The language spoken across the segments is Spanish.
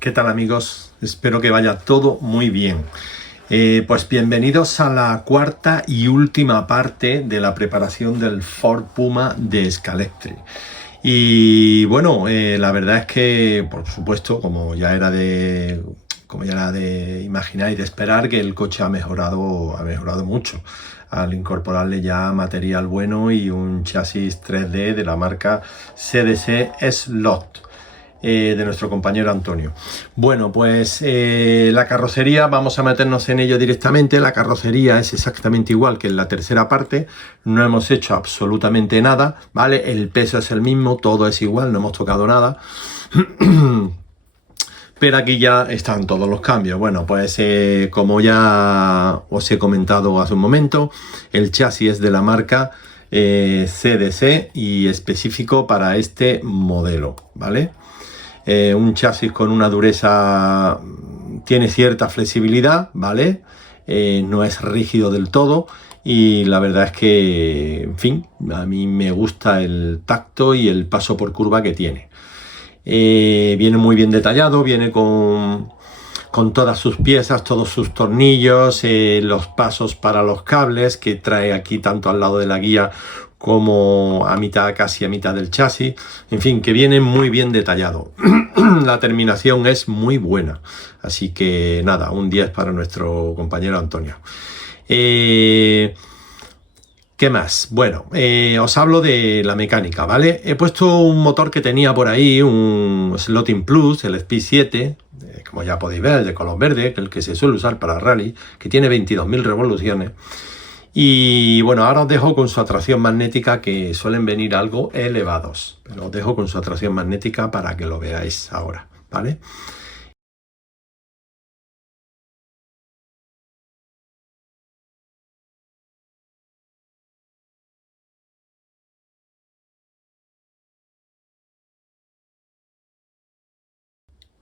¿Qué tal, amigos? Espero que vaya todo muy bien. Pues bienvenidos a la cuarta y última parte de la preparación del Ford Puma de Scalextric. Y bueno, la verdad es que, por supuesto, como ya era de imaginar y de esperar, que el coche ha mejorado mucho al incorporarle ya material bueno y un chasis 3D de la marca CDC Slot. De nuestro compañero Antonio. Bueno, pues la carrocería, vamos a meternos en ello directamente. La carrocería es exactamente igual que en la tercera parte, no hemos hecho absolutamente nada, ¿vale? El peso es el mismo, todo es igual, no hemos tocado nada. Pero aquí ya están todos los cambios. Bueno, pues como ya os he comentado hace un momento, el chasis es de la marca CDC y específico para este modelo, ¿vale? Un chasis con una dureza, tiene cierta flexibilidad, ¿vale? No es rígido del todo y la verdad es que, en fin, a mí me gusta el tacto y el paso por curva que tiene. Viene muy bien detallado, viene con todas sus piezas, todos sus tornillos, los pasos para los cables que trae aquí tanto al lado de la guía como a mitad, casi a mitad del chasis. En fin, que viene muy bien detallado. La terminación es muy buena. Así que nada, un 10 para nuestro compañero Antonio. ¿Qué más? Bueno, os hablo de la mecánica, ¿vale? He puesto un motor que tenía por ahí, un Slotting Plus, el Speed 7, como ya podéis ver, de color verde, el que se suele usar para rally, que tiene 22.000 revoluciones. Y bueno, ahora os dejo con su atracción magnética, que suelen venir algo elevados, pero os dejo con su atracción magnética para que lo veáis ahora, ¿vale?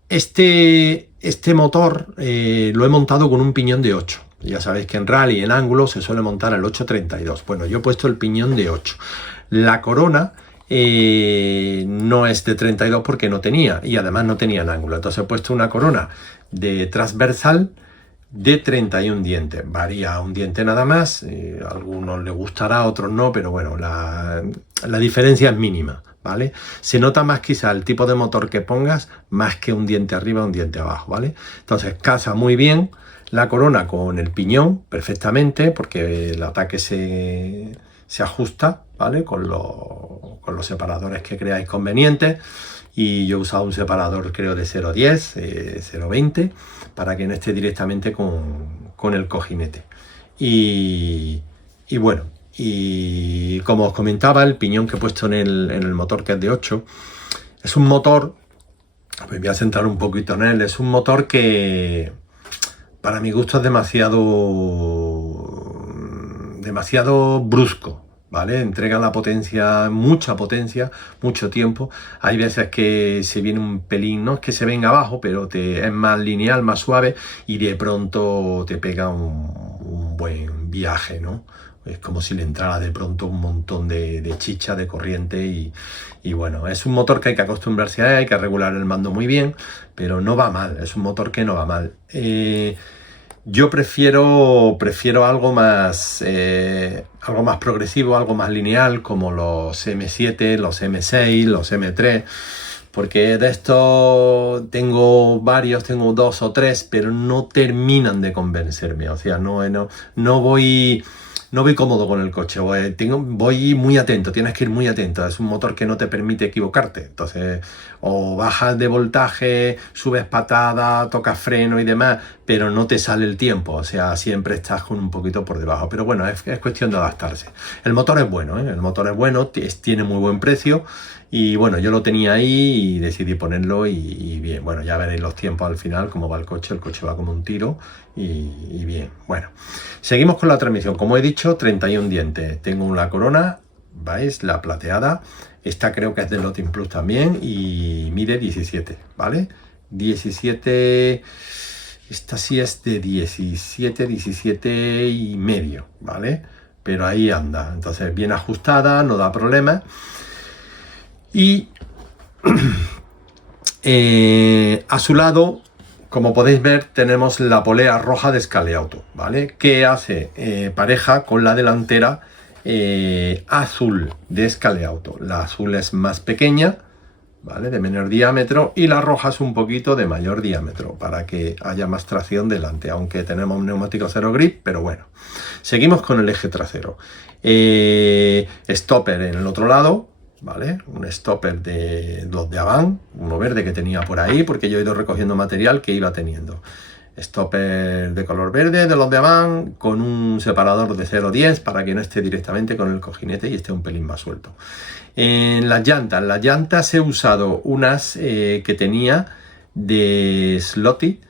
Este motor lo he montado con un piñón de 8. Ya sabéis que en rally, en ángulo, se suele montar el 832. Bueno, yo he puesto el piñón de 8. La corona no es de 32 porque no tenía, y además no tenía en ángulo. Entonces he puesto una corona de transversal de 31 dientes. Varía un diente nada más. A algunos les gustará, a otros no, pero bueno, la diferencia es mínima, ¿vale? Se nota más quizá el tipo de motor que pongas, más que un diente arriba o un diente abajo, ¿vale? Entonces casa muy bien la corona con el piñón perfectamente, porque el ataque se ajusta, ¿vale? Con los separadores que creáis convenientes. Y yo he usado un separador, creo, de 0,10, 0,20, para que no esté directamente con el cojinete. Y bueno, y como os comentaba, el piñón que he puesto en el motor, que es de 8, es un motor, me voy a centrar un poquito en él, es un motor que para mi gusto es demasiado brusco, ¿vale? Entrega la potencia, mucha potencia, mucho tiempo. Hay veces que se viene un pelín, no es que se venga abajo, pero es más lineal, más suave, y de pronto te pega un buen viaje, ¿no? Es como si le entrara de pronto un montón de chicha, de corriente, y bueno, es un motor que hay que acostumbrarse a él, hay que regular el mando muy bien, pero no va mal, es un motor que no va mal. Yo prefiero algo más progresivo, algo más lineal, como los M7, los M6, los M3, porque de estos tengo varios, tengo 2 o 3, pero no terminan de convencerme. O sea, no voy cómodo con el coche, voy muy atento, tienes que ir muy atento. Es un motor que no te permite equivocarte. Entonces, o bajas de voltaje, subes patada, tocas freno y demás, pero no te sale el tiempo. O sea, siempre estás con un poquito por debajo. Pero bueno, es cuestión de adaptarse. El motor es bueno, ¿eh? El motor es bueno, tiene muy buen precio. Y bueno, yo lo tenía ahí y decidí ponerlo y bien, bueno, ya veréis los tiempos al final, cómo va el coche va como un tiro y bien, bueno. Seguimos con la transmisión, como he dicho, 31 dientes. Tengo una corona, ¿veis? La plateada, esta creo que es del Lotin Plus también y mide 17, ¿vale? 17, esta sí es de 17 y medio, ¿vale? Pero ahí anda, entonces bien ajustada, no da problemas. Y A su lado, como podéis ver, tenemos la polea roja de Scaleauto, ¿vale? Que hace pareja con la delantera azul de Scaleauto. La azul es más pequeña, ¿vale? De menor diámetro, y la roja es un poquito de mayor diámetro para que haya más tracción delante, aunque tenemos un neumático cero grip, pero bueno. Seguimos con el eje trasero. Stopper en el otro lado, ¿vale? Un stopper de los de Avant, uno verde que tenía por ahí, porque yo he ido recogiendo material que iba teniendo. Stopper de color verde de los de Avant, con un separador de 0,10 para que no esté directamente con el cojinete y esté un pelín más suelto. En las llantas he usado unas que tenía de Slotty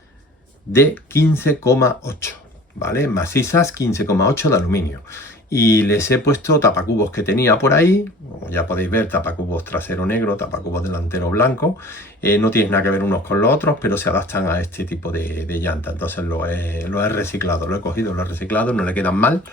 de 15,8, ¿vale? Macizas 15,8 de aluminio. Y les he puesto tapacubos que tenía por ahí, como ya podéis ver, tapacubos trasero negro, tapacubos delantero blanco. No tienen nada que ver unos con los otros, pero se adaptan a este tipo de llanta. Entonces lo he reciclado, lo he cogido, lo he reciclado, no le quedan mal.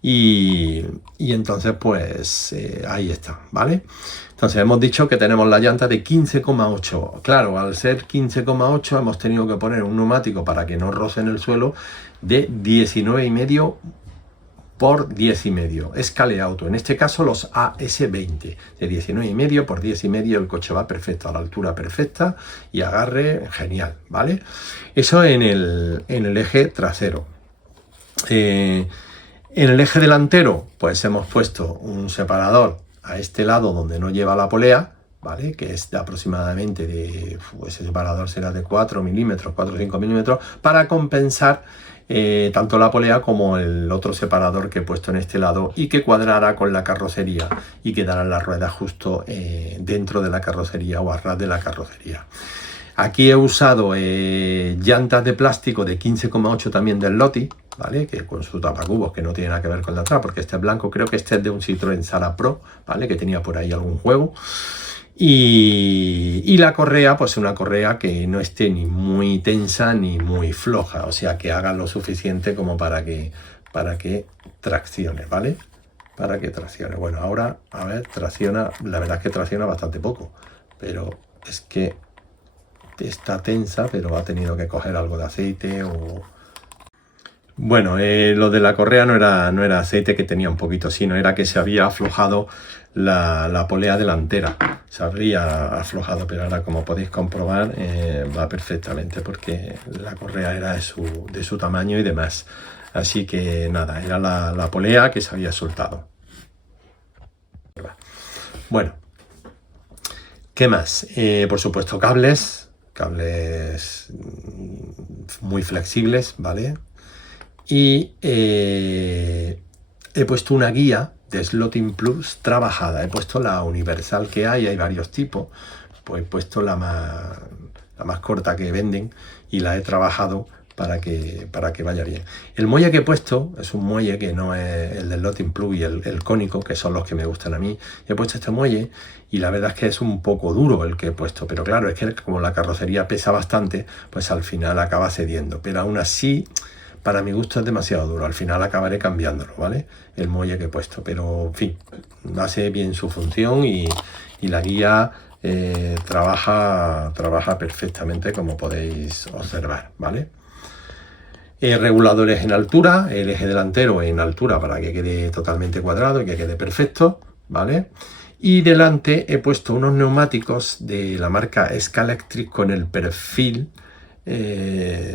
Y entonces pues ahí está, ¿vale? Entonces hemos dicho que tenemos la llanta de 15,8. Claro, al ser 15,8 hemos tenido que poner un neumático para que no roce en el suelo de 19,5 por 10,5. Scaleauto, en este caso los AS20, de 19,5 por 10,5. El coche va perfecto, a la altura perfecta y agarre genial, ¿vale? Eso en el eje trasero. En el eje delantero, pues hemos puesto un separador a este lado donde no lleva la polea, ¿vale? Que es de aproximadamente ese separador será de 4 milímetros, 4 o 5 milímetros, para compensar tanto la polea como el otro separador que he puesto en este lado y que cuadrará con la carrocería y quedarán las ruedas justo dentro de la carrocería o a ras de la carrocería. Aquí he usado llantas de plástico de 15,8 también del Lotti, ¿vale? Que con su tapacubos, que no tiene nada que ver con el de atrás, porque este es blanco, creo que este es de un Citroën Sara Pro, ¿vale? Que tenía por ahí algún juego. Y la correa, pues una correa que no esté ni muy tensa ni muy floja, o sea, que haga lo suficiente como para que traccione, ¿vale? Para que traccione. Bueno, ahora, a ver, tracciona, la verdad es que tracciona bastante poco, pero es que está tensa, pero ha tenido que coger algo de aceite o... Bueno, lo de la correa no era aceite que tenía un poquito, sino era que se había aflojado la polea delantera. Se habría aflojado, pero ahora, como podéis comprobar, va perfectamente porque la correa era de su tamaño y demás. Así que nada, era la polea que se había soltado. Bueno, ¿qué más? Por supuesto, cables muy flexibles, ¿vale? Y he puesto una guía de Slotting Plus trabajada. He puesto la universal que hay varios tipos. Pues he puesto la más corta que venden y la he trabajado para que vaya bien. El muelle que he puesto es un muelle que no es el del Slotting Plus y el cónico, que son los que me gustan a mí. He puesto este muelle y la verdad es que es un poco duro el que he puesto, pero claro, es que como la carrocería pesa bastante, pues al final acaba cediendo, pero aún así, para mi gusto es demasiado duro. Al final acabaré cambiándolo, ¿vale? El muelle que he puesto, pero en fin, hace bien su función y la guía trabaja perfectamente, como podéis observar, ¿vale? Reguladores en altura, el eje delantero en altura para que quede totalmente cuadrado y que quede perfecto, ¿vale? Y delante he puesto unos neumáticos de la marca Scalextric con el perfil,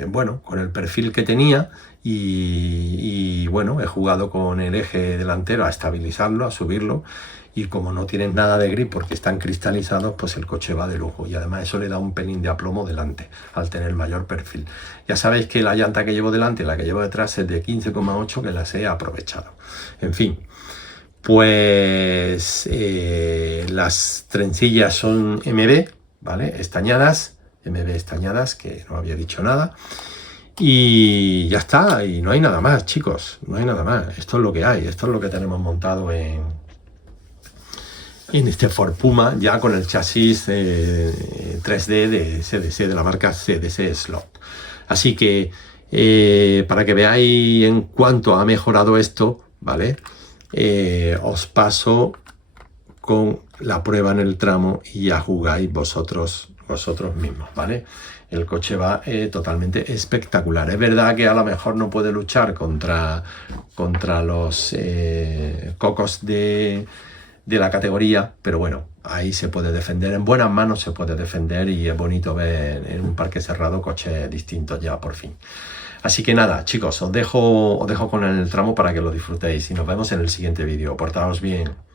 bueno, con el perfil que tenía y bueno, he jugado con el eje delantero a estabilizarlo, a subirlo, y como no tienen nada de grip porque están cristalizados, pues el coche va de lujo y además eso le da un pelín de aplomo delante al tener mayor perfil. Ya sabéis que la llanta que llevo delante y la que llevo detrás es de 15,8, que las he aprovechado. En fin, pues las trencillas son MB, ¿vale? Estañadas, MB estañadas, que no había dicho nada. Y ya está, y no hay nada más, chicos, no hay nada más. Esto es lo que hay, esto es lo que tenemos montado en este Ford Puma, ya con el chasis 3D de CDC, de la marca CDC Slot. Así que, para que veáis en cuánto ha mejorado esto, ¿vale? Os paso con la prueba en el tramo y ya jugáis vosotros vosotros mismos, ¿vale? El coche va totalmente espectacular. Es verdad que a lo mejor no puede luchar contra los cocos de la categoría, pero bueno, ahí se puede defender, en buenas manos se puede defender y es bonito ver en un parque cerrado coches distintos ya por fin. Así que nada, chicos, os dejo con el tramo para que lo disfrutéis y nos vemos en el siguiente vídeo. Portaos bien.